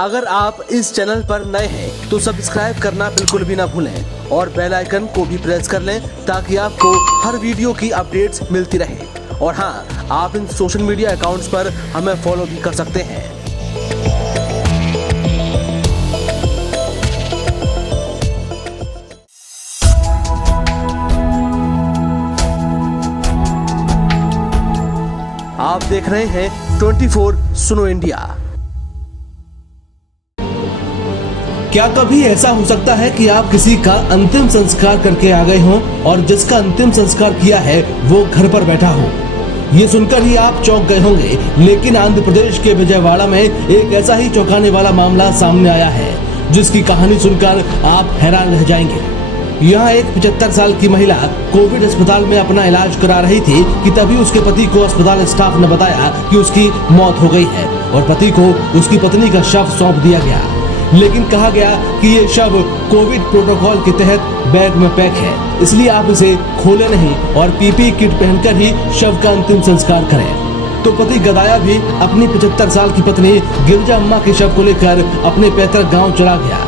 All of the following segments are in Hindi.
अगर आप इस चैनल पर नए हैं तो सब्सक्राइब करना बिल्कुल भी ना भूलें और बेल आइकन को भी प्रेस कर लें ताकि आपको हर वीडियो की अपडेट्स मिलती रहे। और हाँ, आप इन सोशल मीडिया अकाउंट्स पर हमें फॉलो भी कर सकते हैं। आप देख रहे हैं 24 सुनो इंडिया। क्या कभी ऐसा हो सकता है कि आप किसी का अंतिम संस्कार करके आ गए हों और जिसका अंतिम संस्कार किया है वो घर पर बैठा हो? ये सुनकर ही आप चौंक गए होंगे, लेकिन आंध्र प्रदेश के विजयवाड़ा में एक ऐसा ही चौंकाने वाला मामला सामने आया है जिसकी कहानी सुनकर आप हैरान रह जाएंगे। यहाँ एक 75 साल की महिला कोविड अस्पताल में अपना इलाज करा रही थी कि तभी उसके पति को अस्पताल स्टाफ ने बताया कि उसकी मौत हो गई है और पति को उसकी पत्नी का शव सौंप दिया गया। लेकिन कहा गया कि ये शव कोविड प्रोटोकॉल के तहत बैग में पैक है, इसलिए आप इसे खोले नहीं और पीपीई किट पहनकर ही शव का अंतिम संस्कार करें। तो पति गदाया भी अपनी 75 साल की पत्नी गिरजा अम्मा के शव को लेकर अपने पैतृक गाँव चला गया,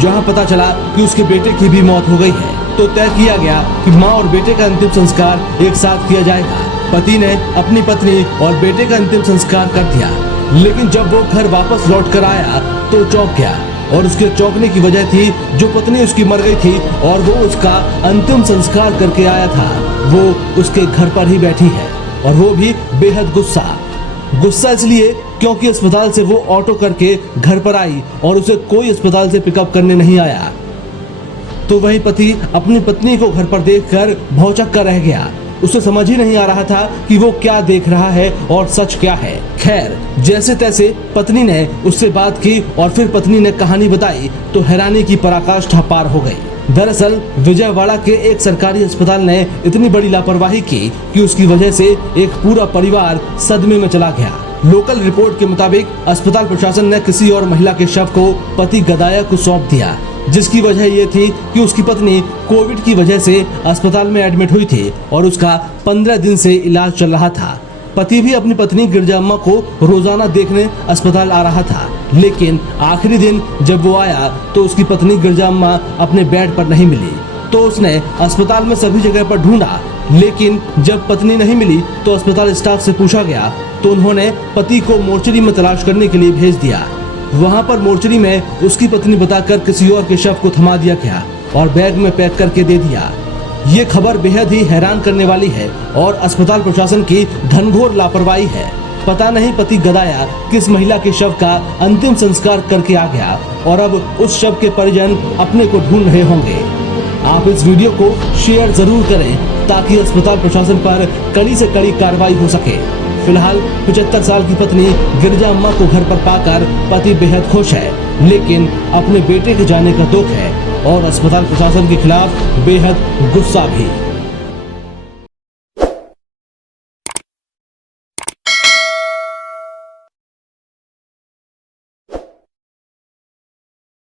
जहां पता चला कि उसके बेटे की भी मौत हो गई है। तो तय किया गया कि मां और बेटे का अंतिम संस्कार एक साथ किया जाएगा। पति ने अपनी पत्नी और बेटे का अंतिम संस्कार कर दिया, लेकिन जब वो घर वापस लौट कर आया तो चौंक गया और उसके चौंकने की वजह थी जो पत्नी उसकी मर गई थी और वो उसका अंतिम संस्कार करके आया था, वो उसके घर पर ही बैठी है और वो भी बेहद गुस्सा इसलिए क्योंकि अस्पताल से वो ऑटो करके घर पर आई और उसे कोई अस्पताल से पिकअप करने नहीं आया। तो वही पति अपनी पत्नी को घर पर देखकर भौचक्का रह गया। उसे समझ ही नहीं आ रहा था कि वो क्या देख रहा है और सच क्या है। खैर, जैसे तैसे पत्नी ने उससे बात की और फिर पत्नी ने कहानी बताई तो हैरानी की पराकाष्ठा पार हो गई। दरअसल विजयवाड़ा के एक सरकारी अस्पताल ने इतनी बड़ी लापरवाही की कि उसकी वजह से एक पूरा परिवार सदमे में चला गया। लोकल रिपोर्ट के मुताबिक अस्पताल प्रशासन ने किसी और महिला के शव को पति गदाया को सौंप दिया, जिसकी वजह ये थी कि उसकी पत्नी कोविड की वजह से अस्पताल में एडमिट हुई थी और उसका 15 दिन से इलाज चल रहा था। पति भी अपनी पत्नी गिरजा अम्मा को रोजाना देखने अस्पताल आ रहा था, लेकिन आखिरी दिन जब वो आया तो उसकी पत्नी गिरजा अम्मा अपने बेड पर नहीं मिली। तो उसने अस्पताल में सभी जगह पर ढूंढा, लेकिन जब पत्नी नहीं मिली तो अस्पताल स्टाफ से पूछा गया तो उन्होंने पति को मोर्चरी में तलाश करने के लिए भेज दिया। वहां पर मोर्चरी में उसकी पत्नी बताकर किसी और के शव को थमा दिया गया और बैग में पैक करके दे दिया। ये खबर बेहद ही हैरान करने वाली है और अस्पताल प्रशासन की घनघोर लापरवाही है। पता नहीं पति गदाया किस महिला के शव का अंतिम संस्कार करके आ गया और अब उस शव के परिजन अपने को ढूंढ रहे होंगे। आप इस वीडियो को शेयर जरूर करें ताकि अस्पताल प्रशासन पर कड़ी से कड़ी कार्रवाई हो सके। फिलहाल 75 साल की पत्नी गिरजा अम्मा को घर पर पाकर पति बेहद खुश है, लेकिन अपने बेटे के जाने का दुख है और अस्पताल प्रशासन के खिलाफ बेहद गुस्सा भी।